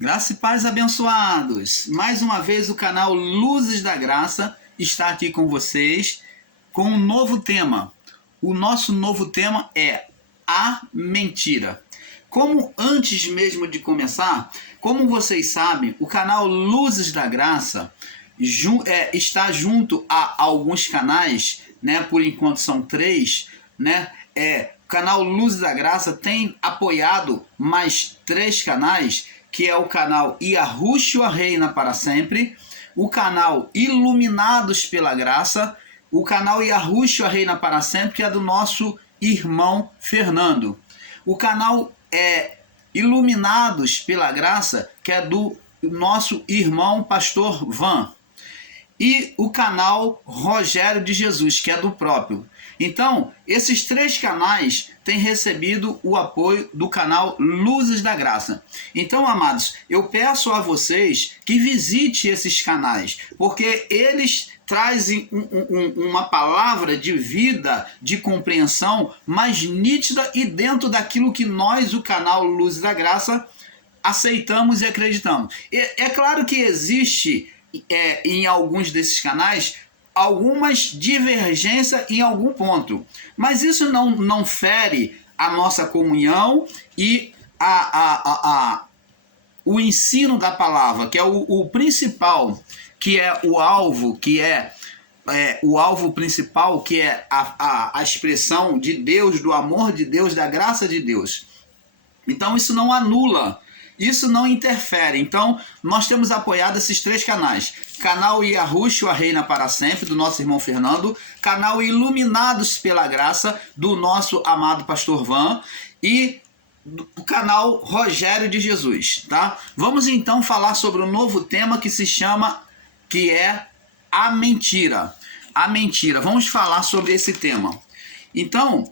Graça e paz, abençoados! Mais uma vez o canal Luzes da Graça está aqui com vocês com um novo tema. O nosso novo tema é a mentira. Como antes mesmo de começar, como vocês sabem, o canal Luzes da Graça está junto a alguns canais, né? Por enquanto são 3, né? O canal Luzes da Graça tem apoiado mais 3 canais, que é o canal Yahushua Reina para Sempre, o canal Iluminados pela Graça, o canal Yahushua Reina para Sempre, que é do nosso irmão Fernando, o canal Iluminados pela Graça, que é do nosso irmão Pastor Van, e o canal Rogério de Jesus, que é do próprio. Então, esses 3 canais têm recebido o apoio do canal Luzes da Graça. Então, amados, eu peço a vocês que visite esses canais, porque eles trazem uma palavra de vida, de compreensão mais nítida e dentro daquilo que nós, o canal Luzes da Graça, aceitamos e acreditamos. É claro que existe em alguns desses canais algumas divergências em algum ponto, mas isso não fere a nossa comunhão e o ensino da palavra, que é o principal, que é o alvo, que é o alvo principal, que é a expressão de Deus, do amor de Deus, da graça de Deus. Então isso não anula, isso não interfere. Então, nós temos apoiado esses 3 canais. Canal Yahushua Reina para Sempre, do nosso irmão Fernando. Canal Iluminados pela Graça, do nosso amado Pastor Van. E o canal Rogério de Jesus, tá? Vamos então falar sobre um novo tema que é a mentira. A mentira. Vamos falar sobre esse tema. Então,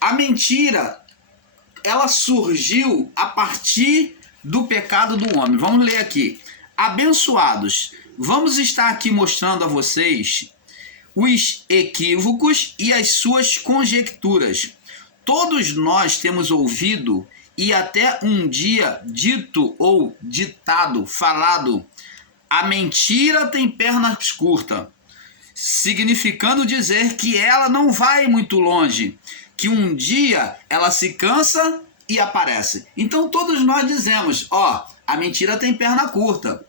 a mentira, ela surgiu a partir do pecado do homem. Vamos ler aqui. Abençoados, vamos estar aqui mostrando a vocês os equívocos e as suas conjecturas. Todos nós temos ouvido e até um dia dito ou ditado, falado: a mentira tem pernas curtas, significando dizer que ela não vai muito longe, que um dia ela se cansa e aparece. Então todos nós dizemos, a mentira tem perna curta,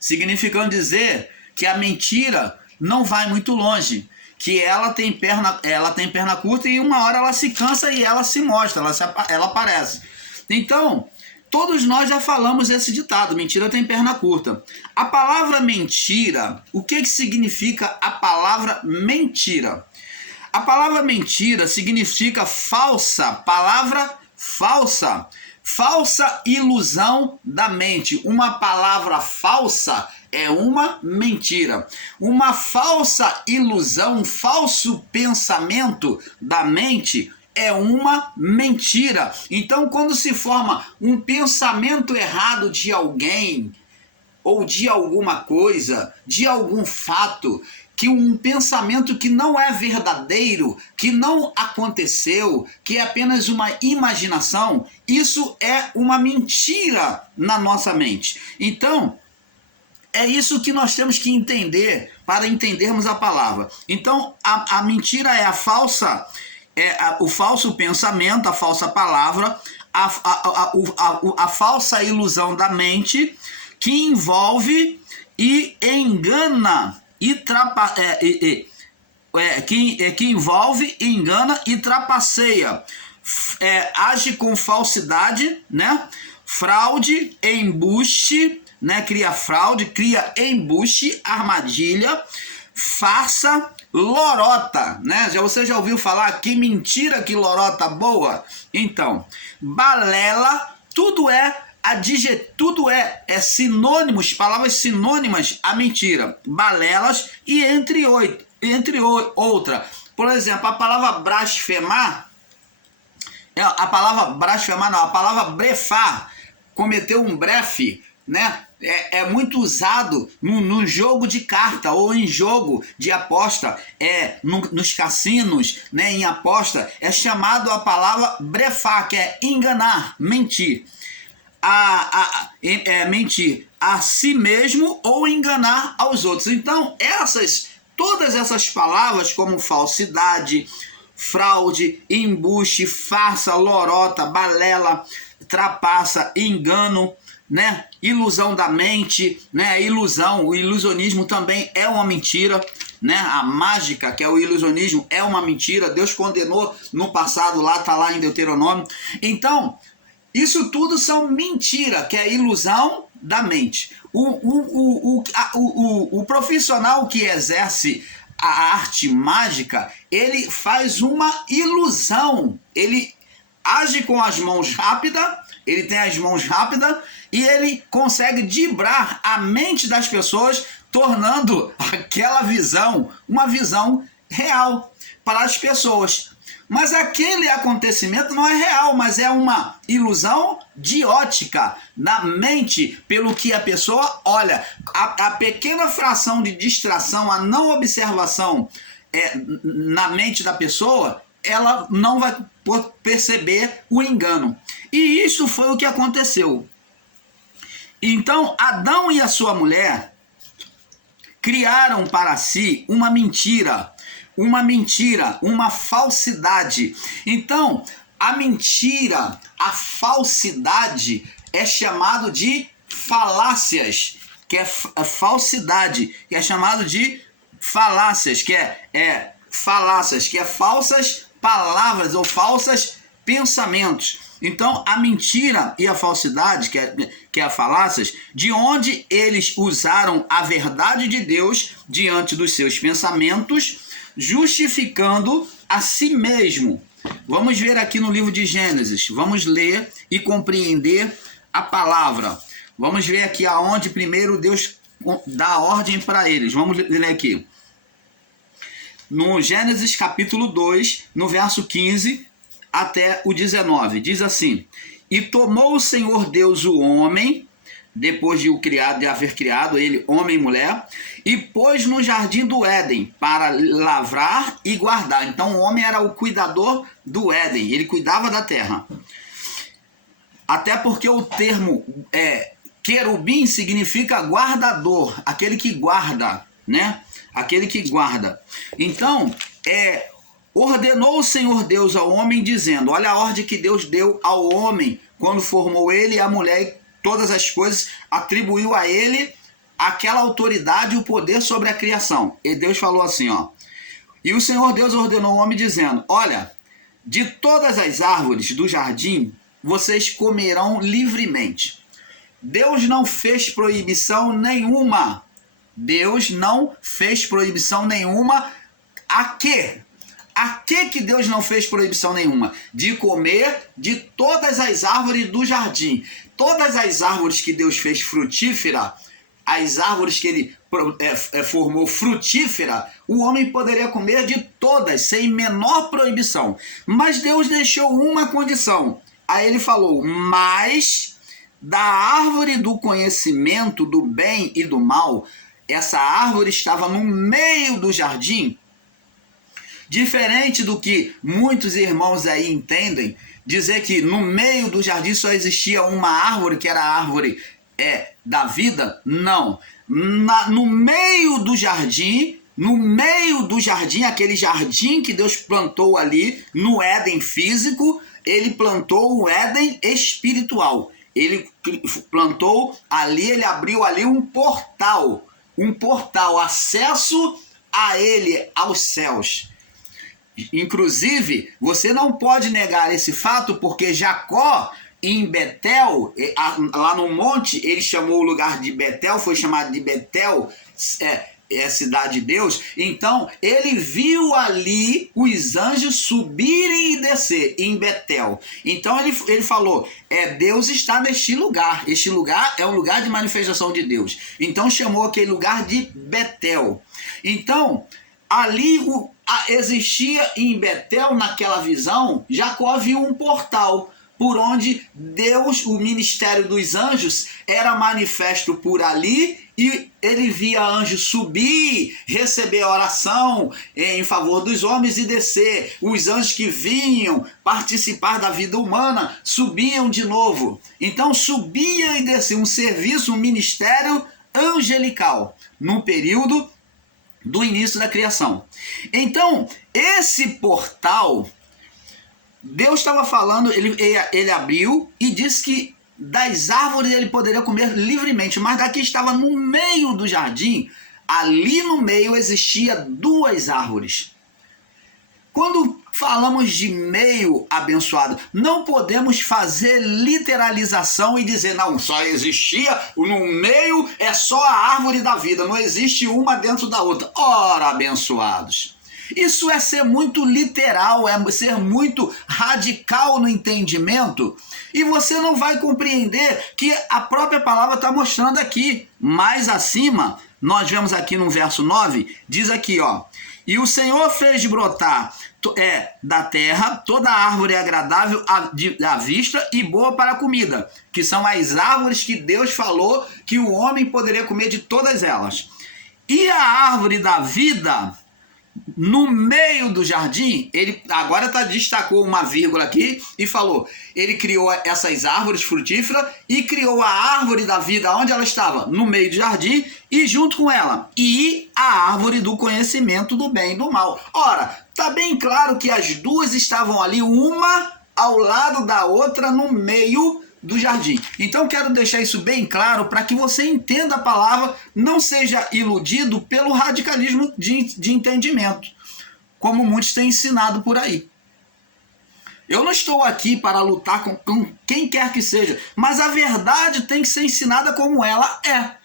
significando dizer que a mentira não vai muito longe, que ela tem perna curta e uma hora ela se cansa e ela se mostra, ela aparece. Então, todos nós já falamos esse ditado, mentira tem perna curta. A palavra mentira, o que significa a palavra mentira? A palavra mentira significa falsa, palavra falsa, falsa ilusão da mente. Uma palavra falsa é uma mentira. Uma falsa ilusão, um falso pensamento da mente é uma mentira. Então, quando se forma um pensamento errado de alguém, ou de alguma coisa, de algum fato, que um pensamento que não é verdadeiro, que não aconteceu, que é apenas uma imaginação, isso é uma mentira na nossa mente. Então, é isso que nós temos que entender para entendermos a palavra. Então, a mentira é o falso pensamento, a falsa palavra, a falsa ilusão da mente que envolve e engana que envolve, engana e trapaceia, age com falsidade, né? Fraude, embuste, né? Cria fraude, cria embuste, armadilha, farsa, lorota, né? Você já ouviu falar que mentira, que lorota boa? Então, balela, tudo é sinônimos, palavras sinônimas a mentira, balelas e entre outra. Por exemplo, a palavra blasfemar, a palavra brefar, cometeu um brefe, né? é muito usado no jogo de carta ou em jogo de aposta, nos cassinos, né, em aposta, é chamado a palavra brefar, que é enganar, mentir. Mentir a si mesmo ou enganar aos outros. Então, todas essas palavras, como falsidade, fraude, embuste, farsa, lorota, balela, trapaça, engano, né? Ilusão da mente, né? O ilusionismo também é uma mentira, né? A mágica, que é o ilusionismo, é uma mentira. Deus condenou no passado, tá lá em Deuteronômio. Então, isso tudo são mentira, que é a ilusão da mente. O profissional que exerce a arte mágica, ele faz uma ilusão. Ele age com as mãos rápidas, ele tem as mãos rápidas e ele consegue driblar a mente das pessoas, tornando aquela visão uma visão real para as pessoas. Mas aquele acontecimento não é real, mas é uma ilusão de ótica na mente, pelo que a pessoa olha. A pequena fração de distração, a não observação na mente da pessoa, ela não vai perceber o engano. E isso foi o que aconteceu. Então, Adão e a sua mulher criaram para si uma mentira, uma falsidade. Então, a mentira, a falsidade é chamado de falácias, que é falsidade, que é chamado de falácias, que é falácias, que é falsas palavras ou falsas pensamentos. Então, a mentira e a falsidade, que é a falácias, de onde eles usaram a verdade de Deus diante dos seus pensamentos, justificando a si mesmo. Vamos ver aqui no livro de Gênesis. Vamos ler e compreender a palavra. Vamos ver aqui aonde primeiro Deus dá a ordem para eles. Vamos ler aqui. No Gênesis capítulo 2, no verso 15 até o 19. Diz assim: E tomou o Senhor Deus o homem, depois de haver criado ele, homem e mulher, e pôs no jardim do Éden para lavrar e guardar. Então o homem era o cuidador do Éden, ele cuidava da terra. Até porque o termo querubim significa guardador, aquele que guarda, né? Aquele que guarda. Então, ordenou o Senhor Deus ao homem, dizendo: olha a ordem que Deus deu ao homem quando formou ele e a mulher, todas as coisas, atribuiu a ele aquela autoridade e o poder sobre a criação. E Deus falou assim, e o Senhor Deus ordenou ao homem dizendo: olha, de todas as árvores do jardim vocês comerão livremente. Deus não fez proibição nenhuma. Deus não fez proibição nenhuma. A quê? A que Deus não fez proibição nenhuma? De comer de todas as árvores do jardim. Todas as árvores que Deus fez frutífera, as árvores que ele formou frutífera, o homem poderia comer de todas, sem menor proibição. Mas Deus deixou uma condição. Aí ele falou: mas da árvore do conhecimento do bem e do mal, essa árvore estava no meio do jardim. Diferente do que muitos irmãos aí entendem, dizer que no meio do jardim só existia uma árvore, que era a árvore da vida. Não. No meio do jardim, aquele jardim que Deus plantou ali, no Éden físico, ele plantou o Éden espiritual. Ele plantou ali, ele abriu ali um portal, acesso a ele, aos céus. Inclusive, você não pode negar esse fato, porque Jacó, em Betel, lá no monte, ele chamou o lugar de Betel, foi chamado de Betel, cidade de Deus. Então, ele viu ali os anjos subirem e descer em Betel. Então, ele falou: Deus está neste lugar. Este lugar é um lugar de manifestação de Deus. Então, chamou aquele lugar de Betel. Então, ali existia em Betel, naquela visão, Jacó viu um portal. por onde Deus, o ministério dos anjos, era manifesto por ali, e ele via anjos subir, receber oração em favor dos homens e descer. Os anjos que vinham participar da vida humana subiam de novo. Então subia e descia, um serviço, um ministério angelical no período do início da criação. Então, esse portal, Deus estava falando, ele abriu e disse que das árvores ele poderia comer livremente, mas daqui estava no meio do jardim, ali no meio existia duas árvores. Quando falamos de meio abençoado, não podemos fazer literalização e dizer, não, só existia, no meio é só a árvore da vida, não existe uma dentro da outra. Ora, abençoados, isso é ser muito literal, é ser muito radical no entendimento, e você não vai compreender que a própria palavra está mostrando aqui. Mais acima, nós vemos aqui no verso 9, diz aqui, ó, e o Senhor fez brotar da terra toda árvore agradável à vista e boa para a comida, que são as árvores que Deus falou que o homem poderia comer de todas elas. E a árvore da vida, no meio do jardim, ele agora destacou uma vírgula aqui e falou, ele criou essas árvores frutíferas e criou a árvore da vida, onde ela estava? No meio do jardim, e junto com ela, e a árvore do conhecimento do bem e do mal. Ora, está bem claro que as duas estavam ali, uma ao lado da outra, no meio do jardim. Então quero deixar isso bem claro para que você entenda a palavra, não seja iludido pelo radicalismo de entendimento, como muitos têm ensinado por aí. Eu não estou aqui para lutar com quem quer que seja, mas a verdade tem que ser ensinada como ela é.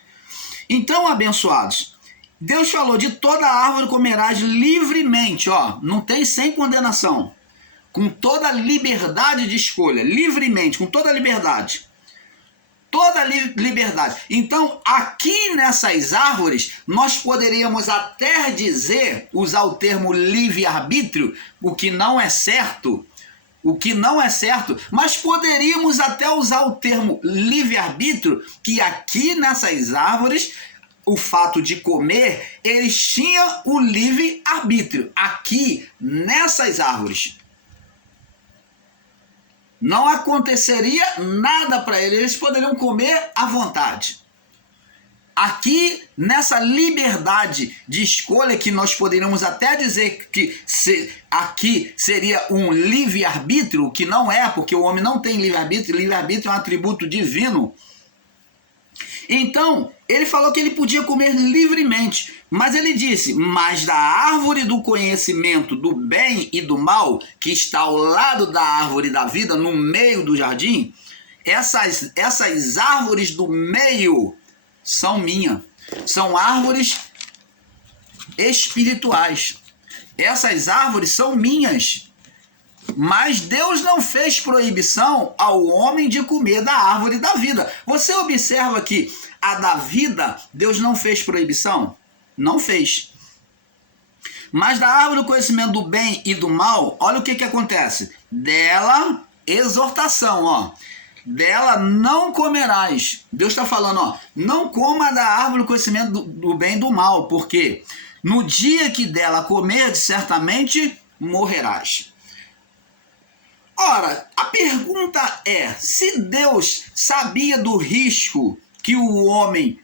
Então, abençoados, Deus falou, de toda árvore comerás livremente, ó, não tem sem condenação, com toda liberdade de escolha, livremente, com toda liberdade. Toda liberdade. Então, aqui nessas árvores, nós poderíamos até dizer, usar o termo livre-arbítrio, o que não é certo, mas poderíamos até usar o termo livre-arbítrio, que aqui nessas árvores, o fato de comer, eles tinham o livre-arbítrio, aqui nessas árvores. Não aconteceria nada para eles, eles poderiam comer à vontade. Aqui, nessa liberdade de escolha, que nós poderíamos até dizer que aqui seria um livre-arbítrio, que não é, porque o homem não tem livre-arbítrio, livre-arbítrio é um atributo divino. Então, ele falou que ele podia comer livremente, mas ele disse, mas da árvore do conhecimento do bem e do mal, que está ao lado da árvore da vida, no meio do jardim, essas árvores do meio são minhas, são árvores espirituais, essas árvores são minhas, mas Deus não fez proibição ao homem de comer da árvore da vida. Você observa que a da vida, Deus não fez proibição? Não fez. Mas da árvore do conhecimento do bem e do mal, olha o que acontece. Dela, exortação, ó. Dela não comerás. Deus está falando, ó, não coma da árvore do conhecimento do bem e do mal, porque no dia que dela comer, certamente morrerás. Ora, a pergunta é, se Deus sabia do risco que o homem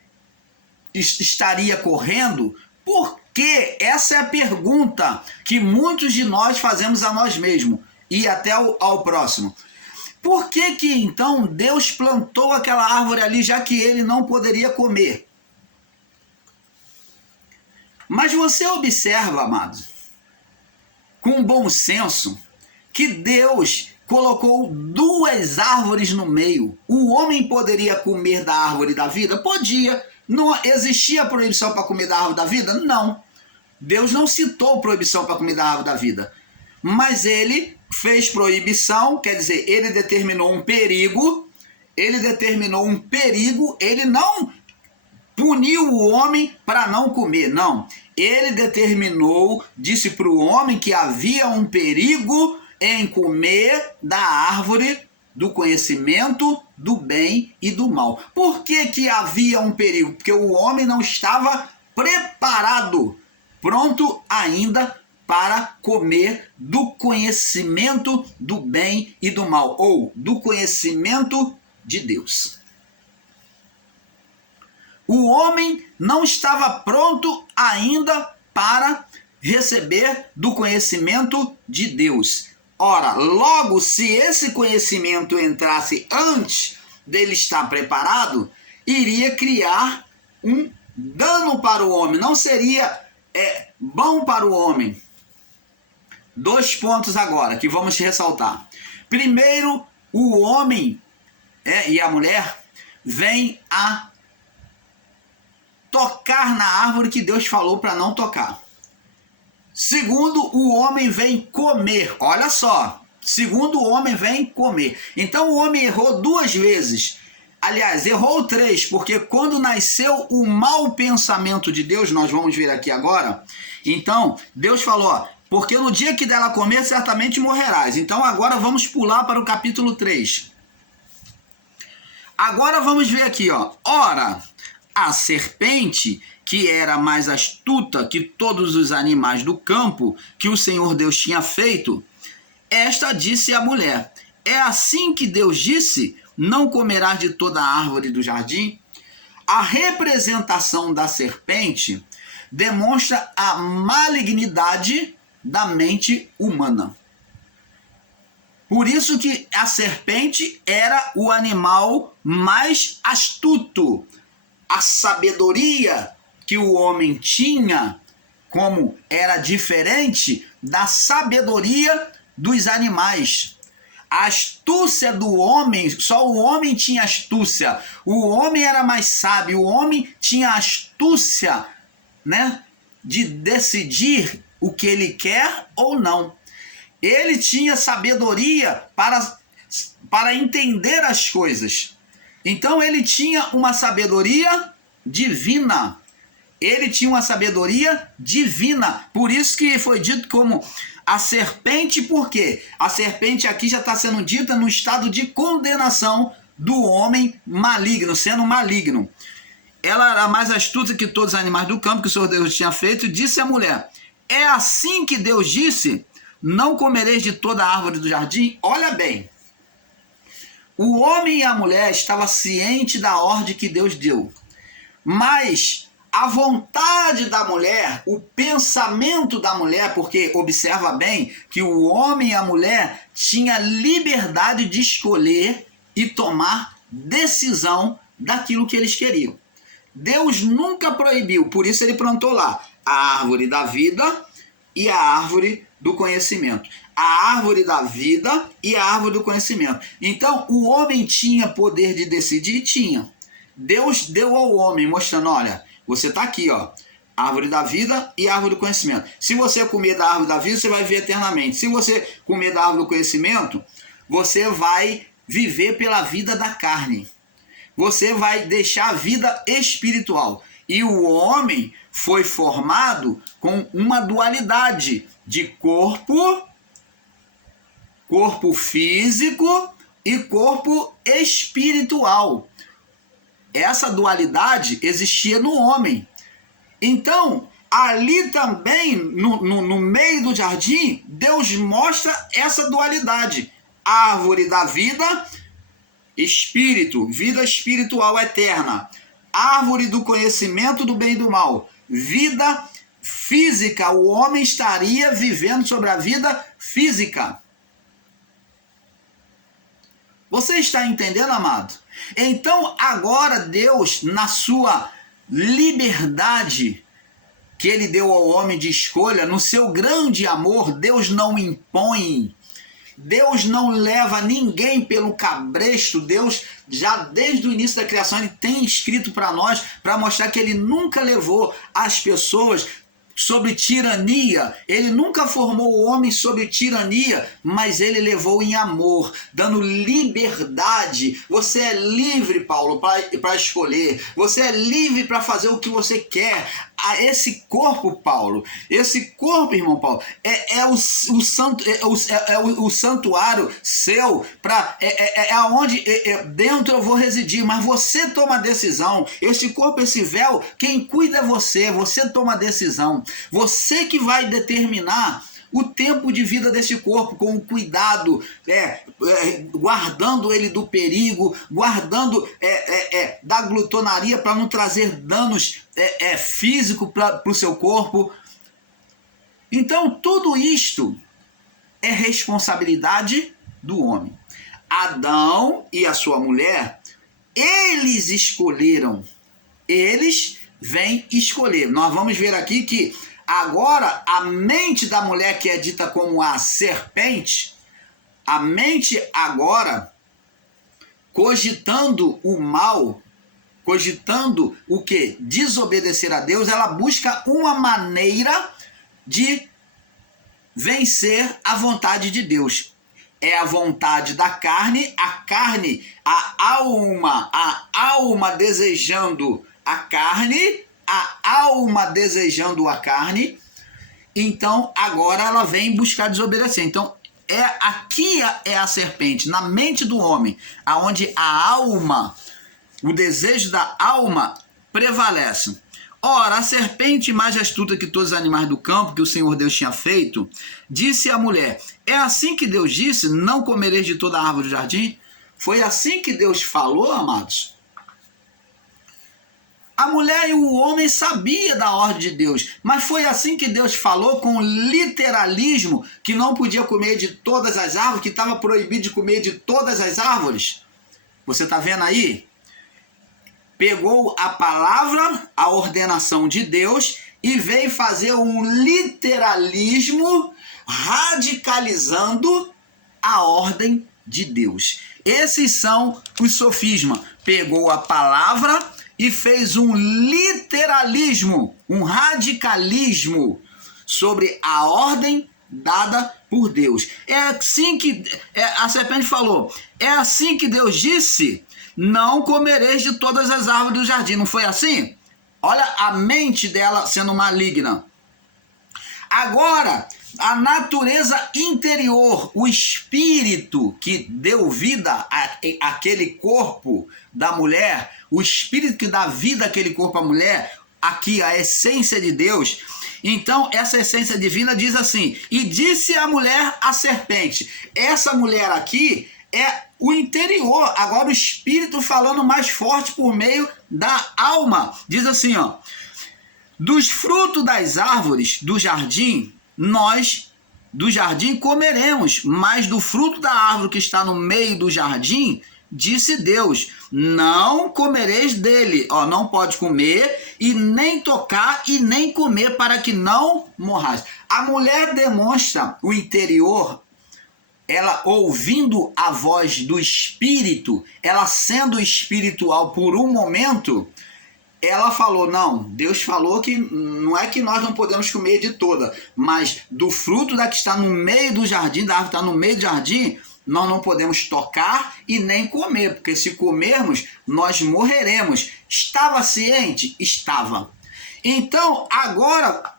estaria correndo, por que? Essa é a pergunta que muitos de nós fazemos a nós mesmos e até ao próximo. Por que então Deus plantou aquela árvore ali, já que ele não poderia comer? Mas você observa, amado, com bom senso, que Deus colocou duas árvores no meio. O homem poderia comer da árvore da vida? Podia. Não existia proibição para comer da árvore da vida? Não. Deus não citou proibição para comer da árvore da vida. Mas ele fez proibição, quer dizer, ele determinou um perigo, ele não puniu o homem para não comer, não. Ele determinou, disse para o homem que havia um perigo em comer da árvore do conhecimento do bem e do mal. Por que que havia um perigo? Porque o homem não estava preparado, pronto ainda para comer do conhecimento do bem e do mal, ou do conhecimento de Deus. O homem não estava pronto ainda para receber do conhecimento de Deus. Ora, logo, se esse conhecimento entrasse antes dele estar preparado, iria criar um dano para o homem, não seria bom para o homem. 2 pontos agora que vamos ressaltar. Primeiro, o homem e a mulher vêm a tocar na árvore que Deus falou para não tocar. Segundo, o homem vem comer. Olha só. Segundo, o homem vem comer. Então, o homem errou 2 vezes. Aliás, errou 3, porque quando nasceu o mau pensamento de Deus, nós vamos ver aqui agora. Então, Deus falou, porque no dia que dela comer, certamente morrerás. Então, agora vamos pular para o capítulo 3. Agora vamos ver aqui, ó. Ora, a serpente, que era mais astuta que todos os animais do campo que o Senhor Deus tinha feito, esta disse à mulher, é assim que Deus disse, não comerás de toda a árvore do jardim? A representação da serpente demonstra a malignidade da mente humana. Por isso que a serpente era o animal mais astuto. A sabedoria que o homem tinha, como era diferente da sabedoria dos animais. A astúcia do homem, só o homem tinha astúcia. O homem era mais sábio, o homem tinha astúcia, né, de decidir o que ele quer ou não. Ele tinha sabedoria para entender as coisas. Então ele tinha uma sabedoria divina. Ele tinha uma sabedoria divina. Por isso que foi dito como a serpente, por quê? A serpente aqui já está sendo dita no estado de condenação do homem maligno, sendo maligno. Ela era mais astuta que todos os animais do campo que o Senhor Deus tinha feito, e disse à mulher, é assim que Deus disse, não comereis de toda a árvore do jardim? Olha bem, o homem e a mulher estavam cientes da ordem que Deus deu, mas a vontade da mulher, o pensamento da mulher, porque observa bem que o homem e a mulher tinham liberdade de escolher e tomar decisão daquilo que eles queriam. Deus nunca proibiu, por isso ele plantou lá a árvore da vida e a árvore do conhecimento. A árvore da vida e a árvore do conhecimento. Então, o homem tinha poder de decidir? Tinha. Deus deu ao homem, mostrando, olha, você está aqui, ó, árvore da vida e árvore do conhecimento. Se você comer da árvore da vida, você vai viver eternamente. Se você comer da árvore do conhecimento, você vai viver pela vida da carne. Você vai deixar a vida espiritual. E o homem foi formado com uma dualidade de corpo físico e corpo espiritual. Essa dualidade existia no homem. Então, ali também, no meio do jardim, Deus mostra essa dualidade. Árvore da vida, espírito, vida espiritual eterna. Árvore do conhecimento do bem e do mal, vida física. O homem estaria vivendo sobre a vida física. Você está entendendo, amado? Então, agora Deus, na sua liberdade que ele deu ao homem de escolha, no seu grande amor, Deus não impõe, Deus não leva ninguém pelo cabresto. Deus, já desde o início da criação, ele tem escrito para nós, para mostrar que ele nunca levou as pessoas sobre tirania, ele nunca formou o homem sobre tirania, mas ele levou em amor, dando liberdade. Você é livre, Paulo, para escolher, você é livre para fazer o que você quer. Esse corpo, Paulo, esse corpo, irmão Paulo, é o santuário seu, é aonde dentro eu vou residir, mas você toma a decisão. Esse corpo, esse véu, quem cuida é você toma a decisão, você que vai determinar o tempo de vida desse corpo, com o cuidado, guardando ele do perigo, guardando da glutonaria, para não trazer danos físicos para o seu corpo. Então, tudo isto é responsabilidade do homem. Adão e a sua mulher, eles escolheram, eles vêm escolher. Nós vamos ver aqui que agora a mente da mulher, que é dita como a serpente, a mente agora, cogitando o mal, cogitando o quê? Desobedecer a Deus, ela busca uma maneira de vencer a vontade de Deus. É a vontade da carne, a alma desejando a carne, então agora ela vem buscar desobedecer. Então aqui é a serpente, na mente do homem, aonde a alma, o desejo da alma prevalece. Ora, a serpente mais astuta que todos os animais do campo que o Senhor Deus tinha feito, disse à mulher: é assim que Deus disse, não comereis de toda a árvore do jardim? Foi assim que Deus falou, amados? A mulher e o homem sabiam da ordem de Deus, mas foi assim que Deus falou, com literalismo, que não podia comer de todas as árvores, que estava proibido de comer de todas as árvores? Você está vendo aí? Pegou a palavra, a ordenação de Deus, e veio fazer um literalismo, radicalizando a ordem de Deus. Esses são os sofismas. Pegou a palavra e fez um literalismo, um radicalismo sobre a ordem dada por Deus. É assim que a serpente falou, é assim que Deus disse, não comereis de todas as árvores do jardim. Não foi assim? Olha a mente dela sendo maligna. Agora, a natureza interior, o espírito que deu vida àquele corpo da mulher, o espírito que dá vida àquele corpo à mulher, aqui a essência de Deus. Então, essa essência divina diz assim: e disse a mulher à serpente. Essa mulher aqui é o interior, agora o espírito falando mais forte por meio da alma. Diz assim, ó: dos frutos das árvores do jardim, nós do jardim comeremos, mas do fruto da árvore que está no meio do jardim, disse Deus, não comereis dele. Ó, não pode comer e nem tocar e nem comer, para que não morrais. A mulher demonstra o interior, ela ouvindo a voz do espírito, ela sendo espiritual por um momento, ela falou, não, Deus falou que não é que nós não podemos comer de toda, mas do fruto da que está no meio do jardim, da árvore que está no meio do jardim, nós não podemos tocar e nem comer, porque se comermos, nós morreremos. Estava ciente? Estava. Então, agora,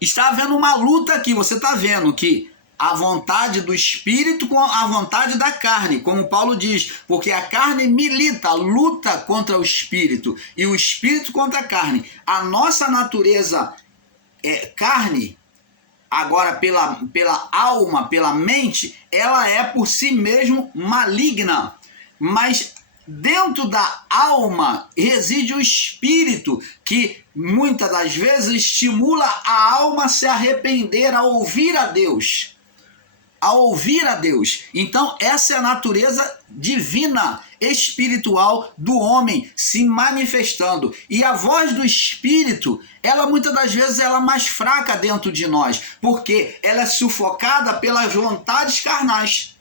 está havendo uma luta aqui, você está vendo que a vontade do espírito com a vontade da carne, como Paulo diz, porque a carne milita, luta contra o espírito, e o espírito contra a carne. A nossa natureza carne, agora pela alma, pela mente, ela é por si mesmo maligna, mas dentro da alma reside o espírito, que muitas das vezes estimula a alma a se arrepender, a ouvir a Deus. A ouvir a Deus. Então essa é a natureza divina, espiritual do homem se manifestando. E a voz do espírito, ela muitas das vezes ela é mais fraca dentro de nós, porque ela é sufocada pelas vontades carnais.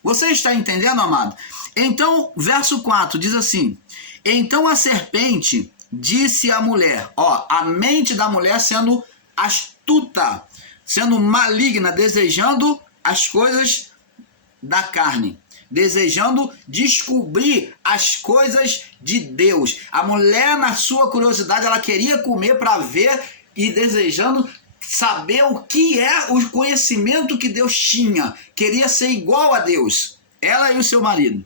Você está entendendo, amado? Então, verso 4 diz assim: então a serpente disse a mulher, ó, a mente da mulher sendo astuta, sendo maligna, desejando as coisas da carne, desejando descobrir as coisas de Deus. A mulher, na sua curiosidade, ela queria comer para ver e desejando saber o que é o conhecimento que Deus tinha. Queria ser igual a Deus, ela e o seu marido.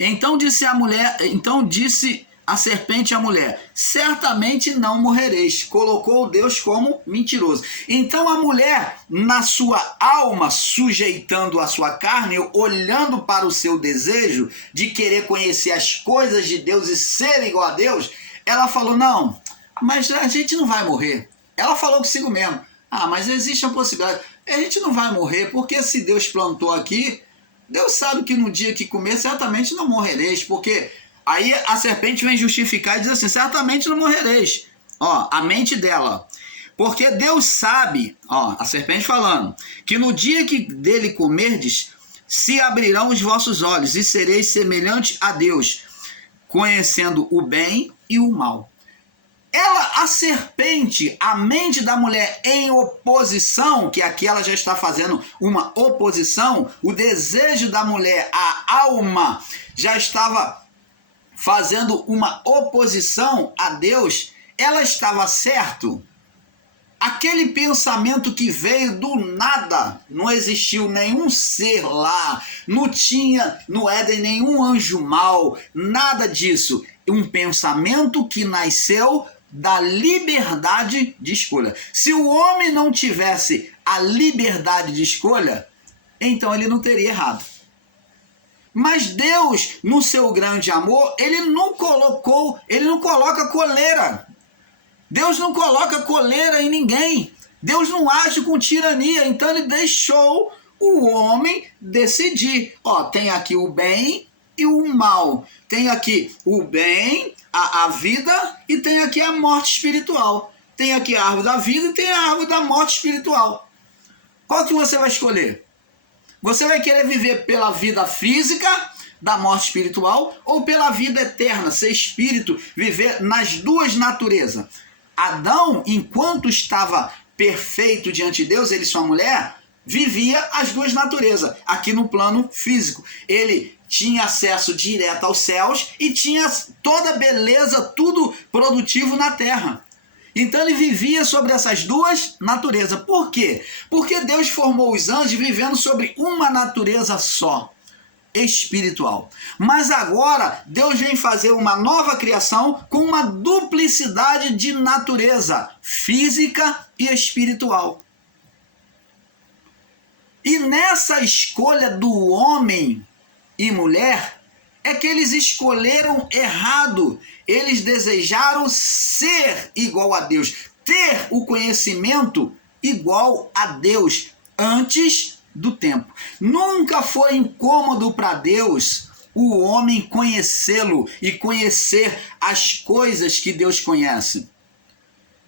Então disse a serpente à mulher, certamente não morrereis. Colocou Deus como mentiroso. Então a mulher, na sua alma, sujeitando a sua carne, olhando para o seu desejo de querer conhecer as coisas de Deus e ser igual a Deus, ela falou, não, mas a gente não vai morrer. Ela falou consigo mesmo, mas existe a possibilidade, a gente não vai morrer, porque se Deus plantou aqui, Deus sabe que no dia que comer, certamente não morrereis, porque aí a serpente vem justificar e diz assim, certamente não morrereis. Ó, a mente dela. Porque Deus sabe, ó, a serpente falando, que no dia que dele comerdes, se abrirão os vossos olhos e sereis semelhantes a Deus, conhecendo o bem e o mal. A serpente, a mente da mulher em oposição, que aqui ela já está fazendo uma oposição, o desejo da mulher, a alma, já estava fazendo uma oposição a Deus, ela estava certo? Aquele pensamento que veio do nada, não existiu nenhum ser lá, não tinha no Éden nenhum anjo mau, nada disso. Um pensamento que nasceu da liberdade de escolha. Se o homem não tivesse a liberdade de escolha, então ele não teria errado. Mas Deus, no seu grande amor, ele não coloca coleira. Deus não coloca coleira em ninguém. Deus não age com tirania. Então ele deixou o homem decidir. Ó, tem aqui o bem e o mal. Tem aqui o bem, a vida, e tem aqui a morte espiritual. Tem aqui a árvore da vida e tem a árvore da morte espiritual. Qual que você vai escolher? Você vai querer viver pela vida física, da morte espiritual, ou pela vida eterna, ser espírito, viver nas duas naturezas? Adão, enquanto estava perfeito diante de Deus, ele e sua mulher, vivia as duas naturezas, aqui no plano físico. Ele tinha acesso direto aos céus e tinha toda a beleza, tudo produtivo na terra. Então ele vivia sobre essas duas naturezas. Por quê? Porque Deus formou os anjos vivendo sobre uma natureza só, espiritual. Mas agora Deus vem fazer uma nova criação com uma duplicidade de natureza física e espiritual. E nessa escolha do homem e mulher é que eles escolheram errado. Eles desejaram ser igual a Deus, ter o conhecimento igual a Deus antes do tempo. Nunca foi incômodo para Deus o homem conhecê-lo e conhecer as coisas que Deus conhece.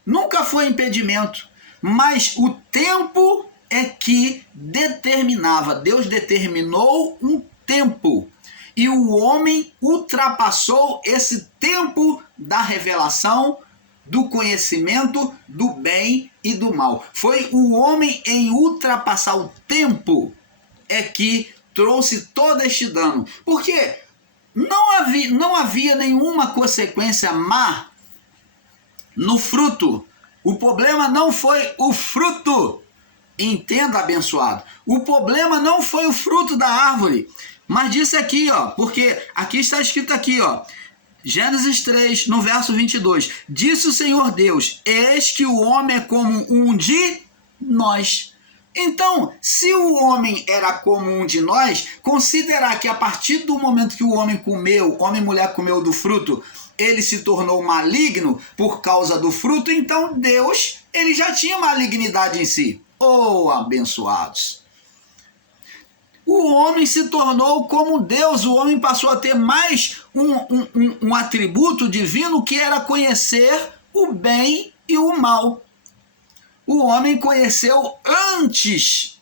Nunca foi impedimento, mas o tempo é que determinava. Deus determinou um tempo e o homem ultrapassou esse tempo da revelação, do conhecimento do bem e do mal. Foi o homem em ultrapassar o tempo é que trouxe todo este dano. Porque não havia nenhuma consequência má no fruto. O problema não foi o fruto. Entenda, abençoado. O problema não foi o fruto da árvore. Mas disse aqui, ó, porque aqui está escrito aqui, ó, Gênesis 3, no verso 22. Disse o Senhor Deus, eis que o homem é como um de nós. Então, se o homem era como um de nós, considerar que a partir do momento que o homem comeu, homem e mulher comeu do fruto, ele se tornou maligno por causa do fruto, então Deus, ele já tinha malignidade em si. Oh, abençoados! O homem se tornou como Deus, o homem passou a ter mais um atributo divino que era conhecer o bem e o mal. O homem conheceu antes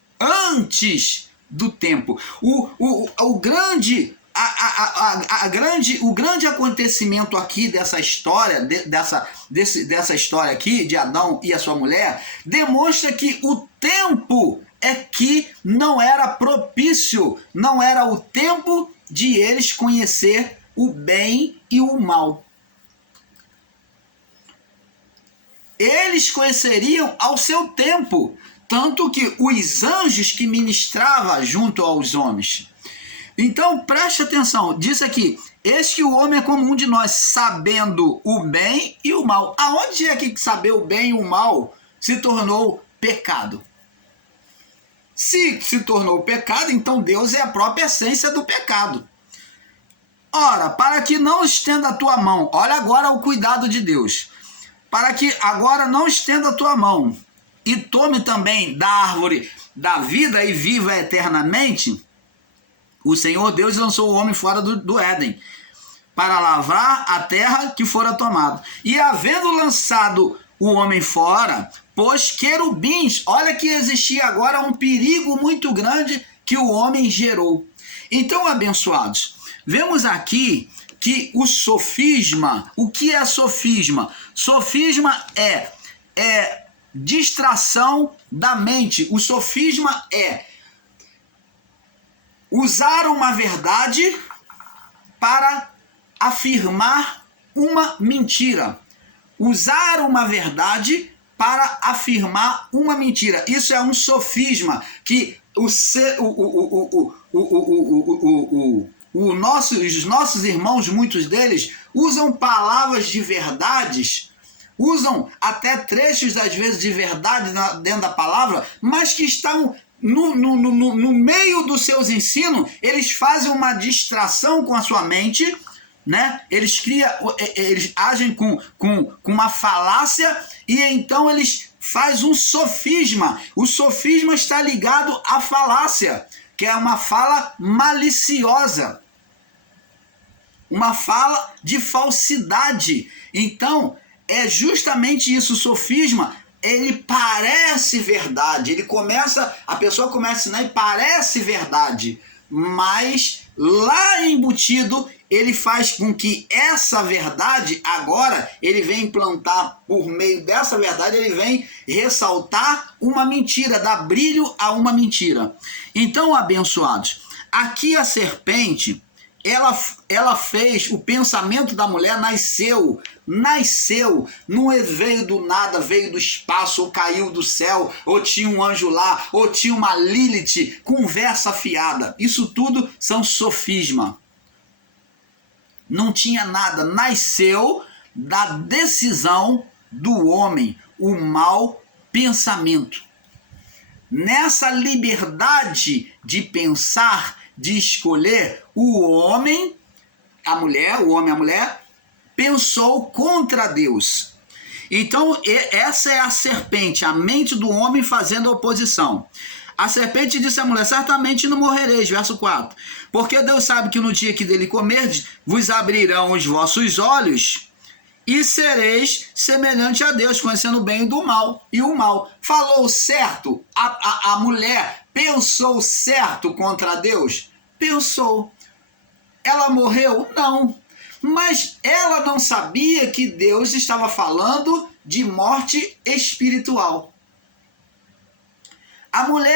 do tempo. O grande o grande acontecimento aqui dessa história, dessa história aqui de Adão e a sua mulher, demonstra que o tempo é que não era propício, não era o tempo de eles conhecer o bem e o mal. Eles conheceriam ao seu tempo, tanto que os anjos que ministravam junto aos homens. Então, preste atenção, diz aqui, eis que o homem é como um de nós, sabendo o bem e o mal. Aonde é que saber o bem e o mal se tornou pecado? Se tornou pecado, então Deus é a própria essência do pecado. Ora, para que não estenda a tua mão, olha agora o cuidado de Deus, para que agora não estenda a tua mão e tome também da árvore da vida e viva eternamente, o Senhor Deus lançou o homem fora do Éden, para lavrar a terra que fora tomada. E havendo lançado o homem fora, pôs querubins. Olha que existia agora um perigo muito grande que o homem gerou. Então, abençoados, vemos aqui que o sofisma, o que é sofisma? Sofisma é distração da mente. O sofisma é usar uma verdade para afirmar uma mentira. Usar uma verdade para afirmar uma mentira. Isso é um sofisma que os nossos irmãos, muitos deles, usam palavras de verdades, usam até trechos, às vezes, de verdade dentro da palavra, mas que estão no meio dos seus ensinos, eles fazem uma distração com a sua mente, né? Eles agem com uma falácia e então eles fazem um sofisma. O sofisma está ligado à falácia, que é uma fala maliciosa, uma fala de falsidade. Então, é justamente isso, o sofisma. Ele parece verdade, a pessoa começa a ensinar e parece verdade, mas lá embutido ele faz com que essa verdade, agora ele vem implantar por meio dessa verdade, ele vem ressaltar uma mentira, dar brilho a uma mentira. Então, abençoados, aqui a serpente, ela fez, o pensamento da mulher nasceu, não veio do nada, veio do espaço, ou caiu do céu, ou tinha um anjo lá, ou tinha uma Lilith, conversa fiada. Isso tudo são sofisma. Não tinha nada, nasceu da decisão do homem, o mau pensamento. Nessa liberdade de pensar, de escolher, o homem, a mulher, pensou contra Deus. Então, essa é a serpente, a mente do homem fazendo oposição. A serpente disse à mulher, certamente não morrereis, verso 4. Porque Deus sabe que no dia que dele comerdes, vos abrirão os vossos olhos e sereis semelhante a Deus, conhecendo o bem do mal e o mal. Falou certo? A mulher pensou certo contra Deus? Pensou. Ela morreu? Não. Mas ela não sabia que Deus estava falando de morte espiritual. A mulher